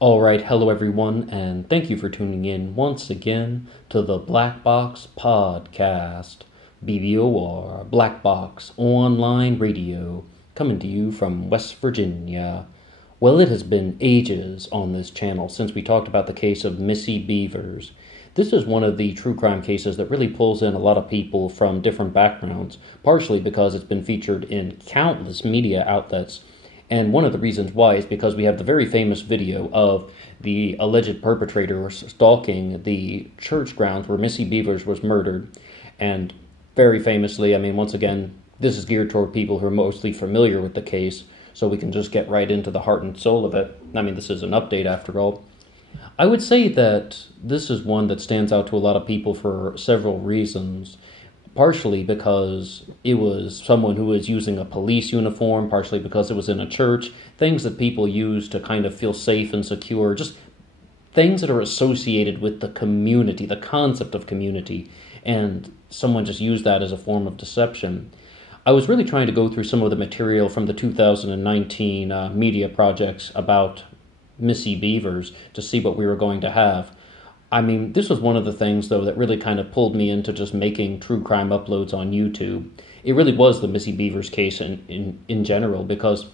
Alright, hello everyone, and thank you for tuning in once again to the Black Box Podcast, BBOR, Black Box Online Radio, coming to you from West Virginia. Well, it has been ages on this channel since we talked about the case of Missy Bevers. This is one of the true crime cases that really pulls in a lot of people from different backgrounds, partially because it's been featured in countless media outlets. And one of the reasons why is because we have the very famous video of the alleged perpetrator stalking the church grounds where Missy Bevers was murdered. And very famously, once again, this is geared toward people who are mostly familiar with the case, so we can just get right into the heart and soul of it. This is an update after all. I would say that this is one that stands out to a lot of people for several reasons. Partially because it was someone who was using a police uniform, partially because it was in a church, things that people use to kind of feel safe and secure, just things that are associated with the community, the concept of community, and someone just used that as a form of deception. I was really trying to go through some of the material from the 2019 media projects about Missy Bevers to see what we were going to have. This was one of the things, though, that really kind of pulled me into just making true crime uploads on YouTube. It really was the Missy Bevers case in general, because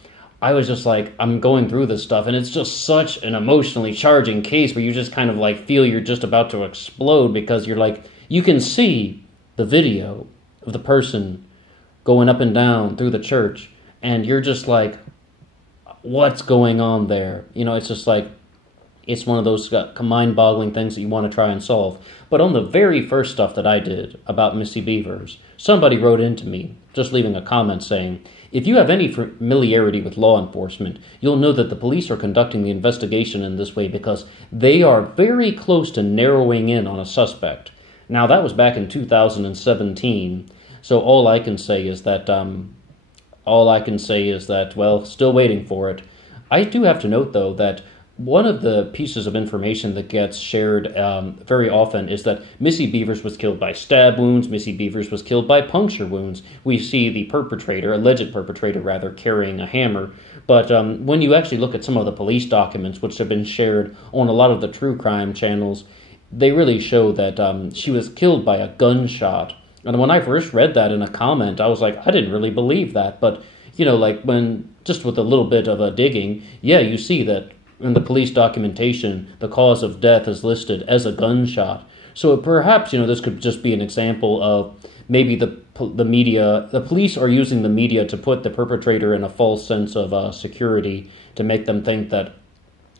I was just like, I'm going through this stuff, and it's just such an emotionally charging case where you just kind of like feel you're just about to explode, because you're like, you can see the video of the person going up and down through the church, and you're just like, what's going on there? It's just like, it's one of those mind-boggling things that you want to try and solve. But on the very first stuff that I did about Missy Bevers, somebody wrote into me, just leaving a comment saying, if you have any familiarity with law enforcement, you'll know that the police are conducting the investigation in this way because they are very close to narrowing in on a suspect. Now, that was back in 2017, so all I can say is that, well, still waiting for it. I do have to note, though, that one of the pieces of information that gets shared very often is that Missy Bevers was killed by stab wounds, Missy Bevers was killed by puncture wounds. We see the alleged perpetrator, carrying a hammer. But when you actually look at some of the police documents, which have been shared on a lot of the true crime channels, they really show that she was killed by a gunshot. And when I first read that in a comment, I was like, I didn't really believe that. But, when just with a little bit of a digging, yeah, you see that in the police documentation, the cause of death is listed as a gunshot. So perhaps, this could just be an example of maybe the police are using the media to put the perpetrator in a false sense of security, to make them think that,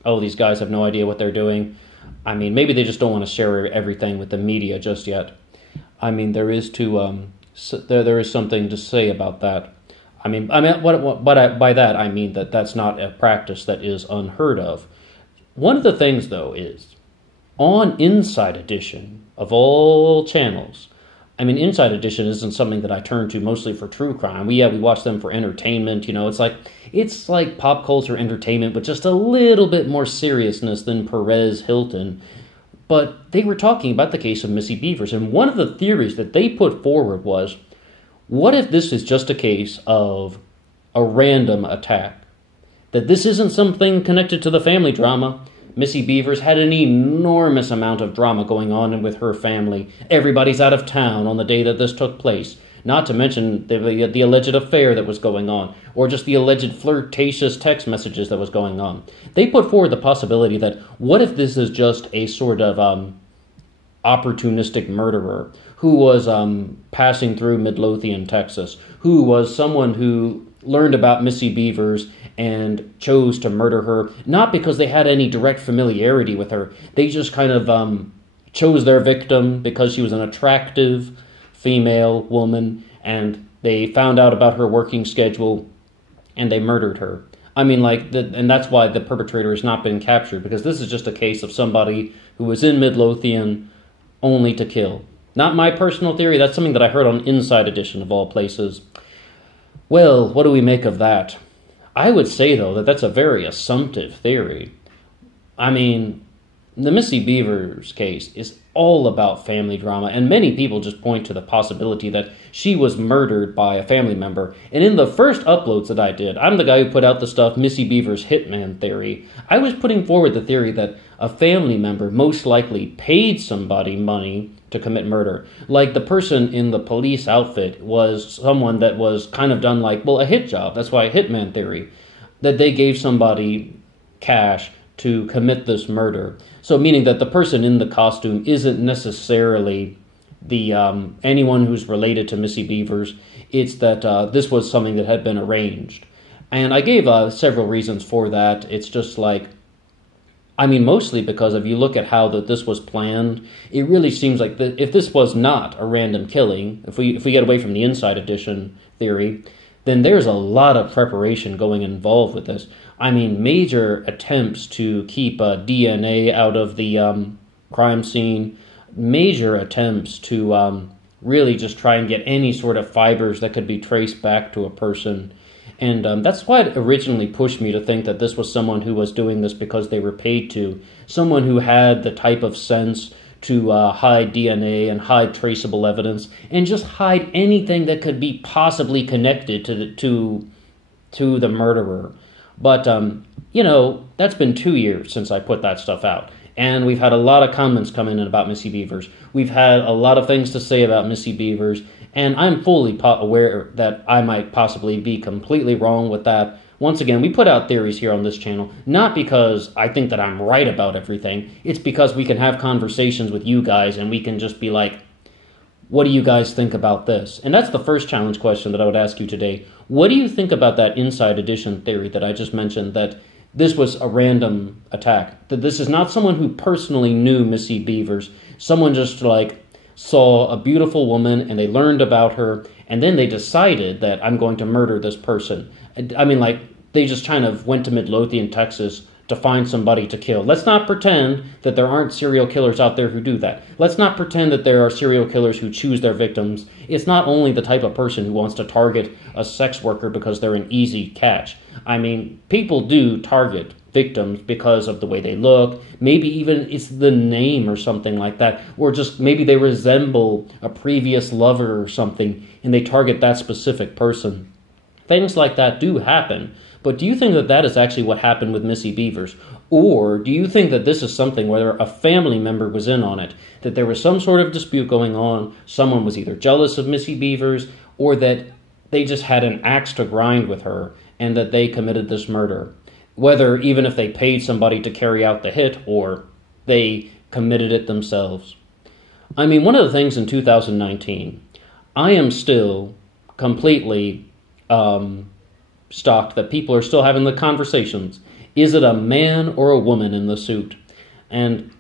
oh, these guys have no idea what they're doing. Maybe they just don't want to share everything with the media just yet. There is something to say about that. By that I mean that that's not a practice that is unheard of. One of the things, though, is on Inside Edition of all channels. Inside Edition isn't something that I turn to mostly for true crime. We watch them for entertainment. It's like pop culture entertainment, with just a little bit more seriousness than Perez Hilton. But they were talking about the case of Missy Bevers, and one of the theories that they put forward was, what if this is just a case of a random attack? That this isn't something connected to the family drama. Missy Bevers had an enormous amount of drama going on with her family. Everybody's out of town on the day that this took place. Not to mention the alleged affair that was going on, or just the alleged flirtatious text messages that was going on. They put forward the possibility that, what if this is just a sort of opportunistic murderer who was passing through Midlothian, Texas, who was someone who learned about Missy Bevers and chose to murder her, not because they had any direct familiarity with her. They just kind of chose their victim because she was an attractive female woman, and they found out about her working schedule, and they murdered her. And that's why the perpetrator has not been captured, because this is just a case of somebody who was in Midlothian only to kill. Not my personal theory, that's something that I heard on Inside Edition of all places. Well, what do we make of that? I would say, though, that that's a very assumptive theory. the Missy Bevers case is all about family drama, and many people just point to the possibility that she was murdered by a family member. And in the first uploads that I did, I'm the guy who put out the stuff Missy Bevers hitman theory. I was putting forward the theory that a family member most likely paid somebody money to commit murder. Like the person in the police outfit was someone that was kind of done like, well, a hit job. That's why a hitman theory. That they gave somebody cash to commit this murder. So meaning that the person in the costume isn't necessarily the anyone who's related to Missy Bevers. It's that this was something that had been arranged. And I gave several reasons for that. It's just like, I mean, mostly because if you look at how this was planned, it really seems like if this was not a random killing, if we get away from the Inside Edition theory, then there's a lot of preparation going involved with this. I mean, major attempts to keep DNA out of the crime scene, major attempts to really just try and get any sort of fibers that could be traced back to a person. And that's why it originally pushed me to think that this was someone who was doing this because they were paid to. Someone who had the type of sense to hide DNA and hide traceable evidence and just hide anything that could be possibly connected to the murderer. But, you know, that's been 2 years since I put that stuff out. And we've had a lot of comments coming in about Missy Bevers. We've had a lot of things to say about Missy Bevers. And I'm fully aware that I might possibly be completely wrong with that. Once again, we put out theories here on this channel, not because I think that I'm right about everything. It's because we can have conversations with you guys and we can just be like, what do you guys think about this? And that's the first challenge question that I would ask you today. What do you think about that Inside Edition theory that I just mentioned, that this was a random attack? That this is not someone who personally knew Missy Bevers. Someone just like saw a beautiful woman and they learned about her and then they decided that I'm going to murder this person. I mean, like, they just kind of went to Midlothian, Texas to find somebody to kill. Let's not pretend that there aren't serial killers out there who do that. Let's not pretend that there are serial killers who choose their victims. It's not only the type of person who wants to target a sex worker because they're an easy catch. I mean, people do target victims because of the way they look. Maybe even it's the name or something like that. Or just maybe they resemble a previous lover or something and they target that specific person. Things like that do happen. But do you think that that is actually what happened with Missy Bevers? Or do you think that this is something where a family member was in on it? That there was some sort of dispute going on, someone was either jealous of Missy Bevers, or that they just had an axe to grind with her, and that they committed this murder? Whether even if they paid somebody to carry out the hit, or they committed it themselves. I mean, one of the things in 2019, I am still completely shocked that people are still having the conversations. Is it a man or a woman in the suit? And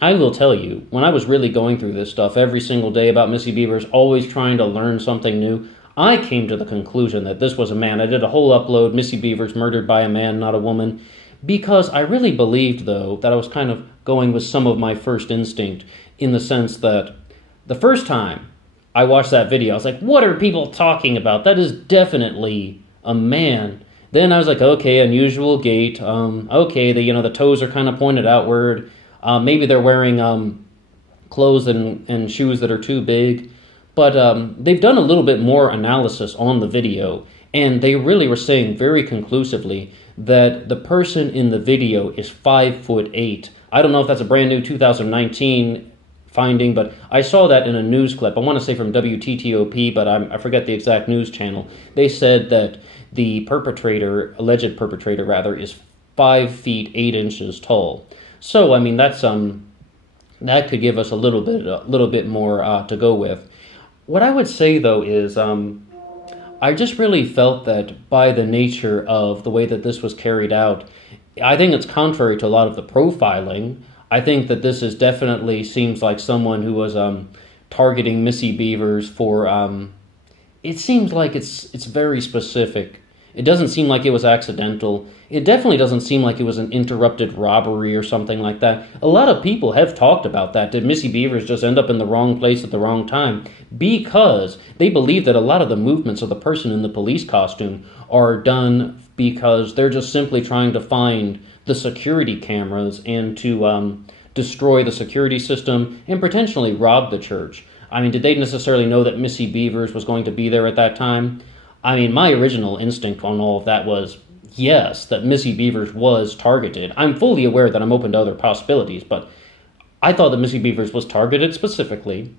I will tell you, when I was really going through this stuff every single day about Missy Bevers, always trying to learn something new, I came to the conclusion that this was a man. I did a whole upload, Missy Bevers murdered by a man, not a woman, because I really believed, though, that I was kind of going with some of my first instinct, in the sense that the first time I watched that video, I was like, what are people talking about? That is definitely a man. Then I was like, okay, unusual gait. Okay, the toes are kind of pointed outward. Maybe they're wearing clothes and shoes that are too big. But they've done a little bit more analysis on the video, and they really were saying very conclusively that the person in the video is 5'8". I don't know if that's a brand new 2019 finding, but I saw that in a news clip. I want to say from WTTOP, but I forget the exact news channel. They said that the alleged perpetrator, is 5 feet 8 inches tall. So I mean, that's that could give us a little bit more to go with. What I would say, though, is I just really felt that by the nature of the way that this was carried out, I think it's contrary to a lot of the profiling. I think that this is definitely seems like someone who was targeting Missy Bevers for, it seems like it's very specific. It doesn't seem like it was accidental. It definitely doesn't seem like it was an interrupted robbery or something like that. A lot of people have talked about that. Did Missy Bevers just end up in the wrong place at the wrong time? Because they believe that a lot of the movements of the person in the police costume are done because they're just simply trying to find the security cameras and to destroy the security system, and potentially rob the church. I mean, did they necessarily know that Missy Bevers was going to be there at that time? I mean, my original instinct on all of that was, yes, that Missy Bevers was targeted. I'm fully aware that I'm open to other possibilities, but I thought that Missy Bevers was targeted specifically,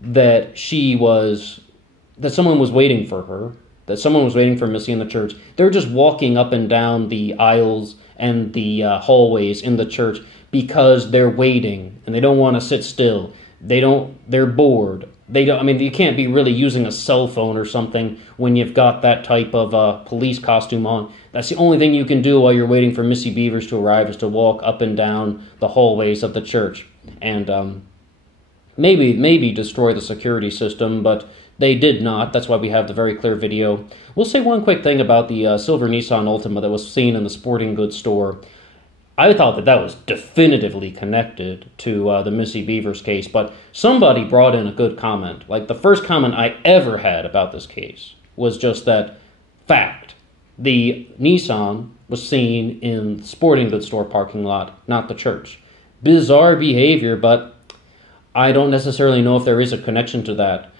that someone was waiting for her, that someone was waiting for Missy in the church. They're just walking up and down the aisles and the hallways in the church because they're waiting and they don't want to sit still. They're bored. I mean, you can't be really using a cell phone or something when you've got that type of police costume on. That's the only thing you can do while you're waiting for Missy Bevers to arrive, is to walk up and down the hallways of the church and maybe destroy the security system, but they did not. That's why we have the very clear video. We'll say one quick thing about the silver Nissan Altima that was seen in the sporting goods store. I thought that was definitively connected to the Missy Bevers case, but somebody brought in a good comment. Like, the first comment I ever had about this case was just that fact. The Nissan was seen in the sporting goods store parking lot, not the church. Bizarre behavior, but I don't necessarily know if there is a connection to that.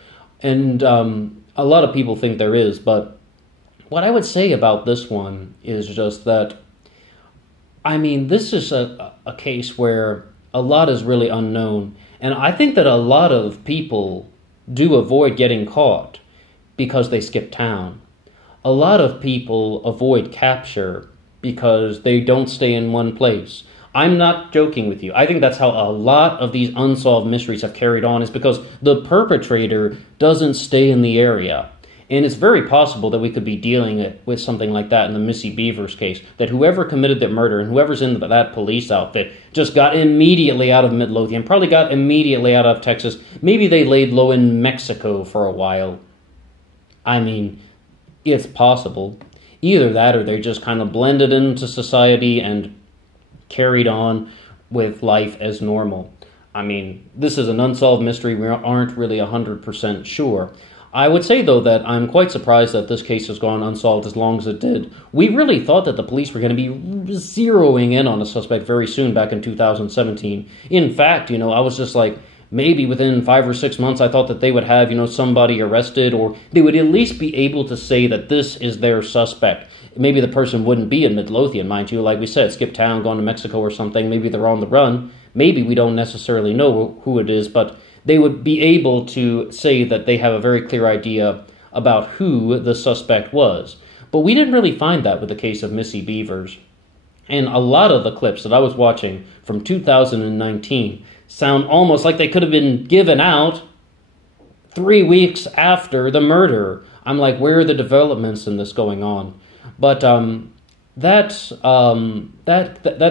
And a lot of people think there is, but what I would say about this one is just that, I mean, this is a case where a lot is really unknown. And I think that a lot of people do avoid getting caught because they skip town. A lot of people avoid capture because they don't stay in one place. I'm not joking with you. I think that's how a lot of these unsolved mysteries have carried on, is because the perpetrator doesn't stay in the area. And it's very possible that we could be dealing with something like that in the Missy Bevers case, that whoever committed that murder and whoever's in that police outfit just got immediately out of Midlothian, probably got immediately out of Texas. Maybe they laid low in Mexico for a while. I mean, it's possible. Either that or they just kind of blended into society and carried on with life as normal. I mean, this is an unsolved mystery. We aren't really 100% sure. I would say, though, that I'm quite surprised that this case has gone unsolved as long as it did. We really thought that the police were going to be zeroing in on a suspect very soon back in 2017. In fact, I was just like, maybe within 5 or 6 months, I thought that they would have, somebody arrested, or they would at least be able to say that this is their suspect. Maybe the person wouldn't be in Midlothian, mind you. Like we said, skip town, gone to Mexico or something. Maybe they're on the run. Maybe we don't necessarily know who it is, but they would be able to say that they have a very clear idea about who the suspect was. But we didn't really find that with the case of Missy Bevers. And a lot of the clips that I was watching from 2019 sound almost like they could have been given out 3 weeks after the murder. I'm like, where are the developments in this going on? But that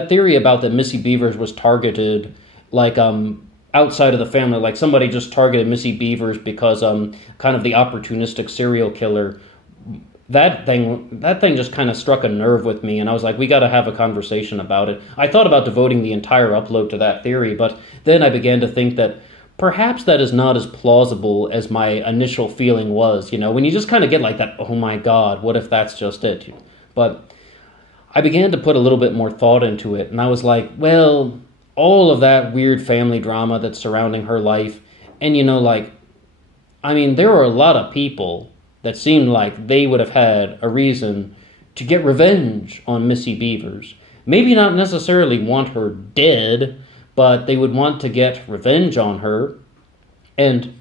theory about that Missy Bevers was targeted, like outside of the family, like somebody just targeted Missy Bevers because kind of the opportunistic serial killer. That thing just kind of struck a nerve with me, and I was like, we got to have a conversation about it. I thought about devoting the entire upload to that theory, but then I began to think that perhaps that is not as plausible as my initial feeling was. When you just kind of get like that, oh my God, what if that's just it? But I began to put a little bit more thought into it, and I was like, well, all of that weird family drama that's surrounding her life, and there are a lot of people that seemed like they would have had a reason to get revenge on Missy Bevers. Maybe not necessarily want her dead, but they would want to get revenge on her. And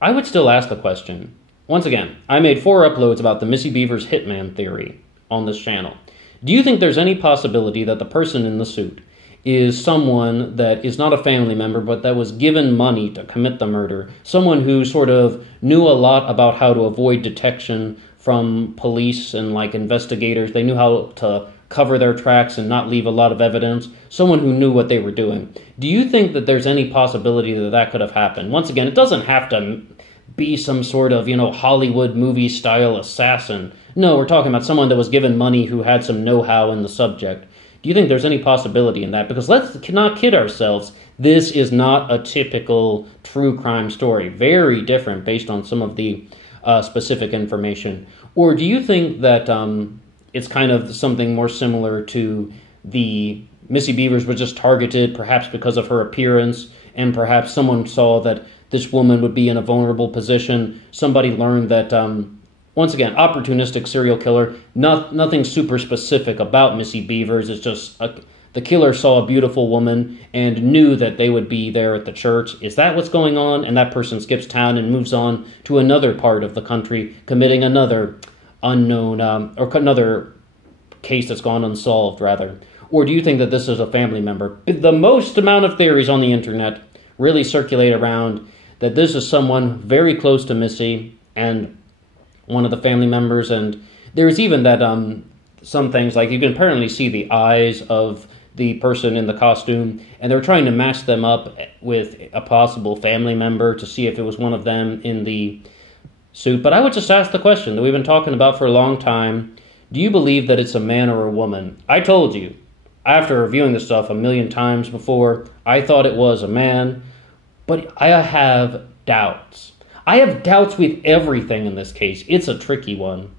I would still ask the question. Once again, I made 4 uploads about the Missy Bevers hitman theory on this channel. Do you think there's any possibility that the person in the suit is someone that is not a family member, but that was given money to commit the murder? Someone who sort of knew a lot about how to avoid detection from police and investigators. They knew how to cover their tracks and not leave a lot of evidence. Someone who knew what they were doing. Do you think that there's any possibility that that could have happened? Once again, it doesn't have to be some sort of, Hollywood movie-style assassin. No, we're talking about someone that was given money who had some know-how in the subject. Do you think there's any possibility in that? Because let's not kid ourselves. This is not a typical true crime story. Very different based on some of the specific information. Or do you think that it's kind of something more similar to the Missy Bevers was just targeted perhaps because of her appearance, and perhaps someone saw that this woman would be in a vulnerable position. Somebody learned that, once again, opportunistic serial killer, nothing super specific about Missy Bevers. It's just the killer saw a beautiful woman and knew that they would be there at the church. Is that what's going on? And that person skips town and moves on to another part of the country, committing another unknown, or another case that's gone unsolved, rather. Or do you think that this is a family member? The most amount of theories on the internet really circulate around that this is someone very close to Missy and one of the family members. And there's even that some things, like you can apparently see the eyes of the person in the costume, and they're trying to match them up with a possible family member to see if it was one of them in the suit. But I would just ask the question that we've been talking about for a long time. Do you believe that it's a man or a woman? I told you, after reviewing this stuff a million times before, I thought it was a man, but I have doubts. I have doubts with everything in this case. It's a tricky one.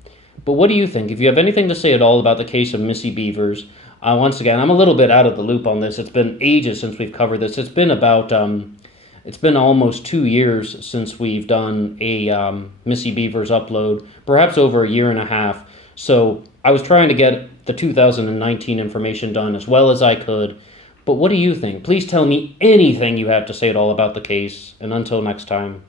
But what do you think? If you have anything to say at all about the case of Missy Bevers, once again, I'm a little bit out of the loop on this. It's been ages since we've covered this. It's been about, it's been almost 2 years since we've done a Missy Bevers upload, perhaps over a year and a half. So I was trying to get the 2019 information done as well as I could. But what do you think? Please tell me anything you have to say at all about the case. And until next time.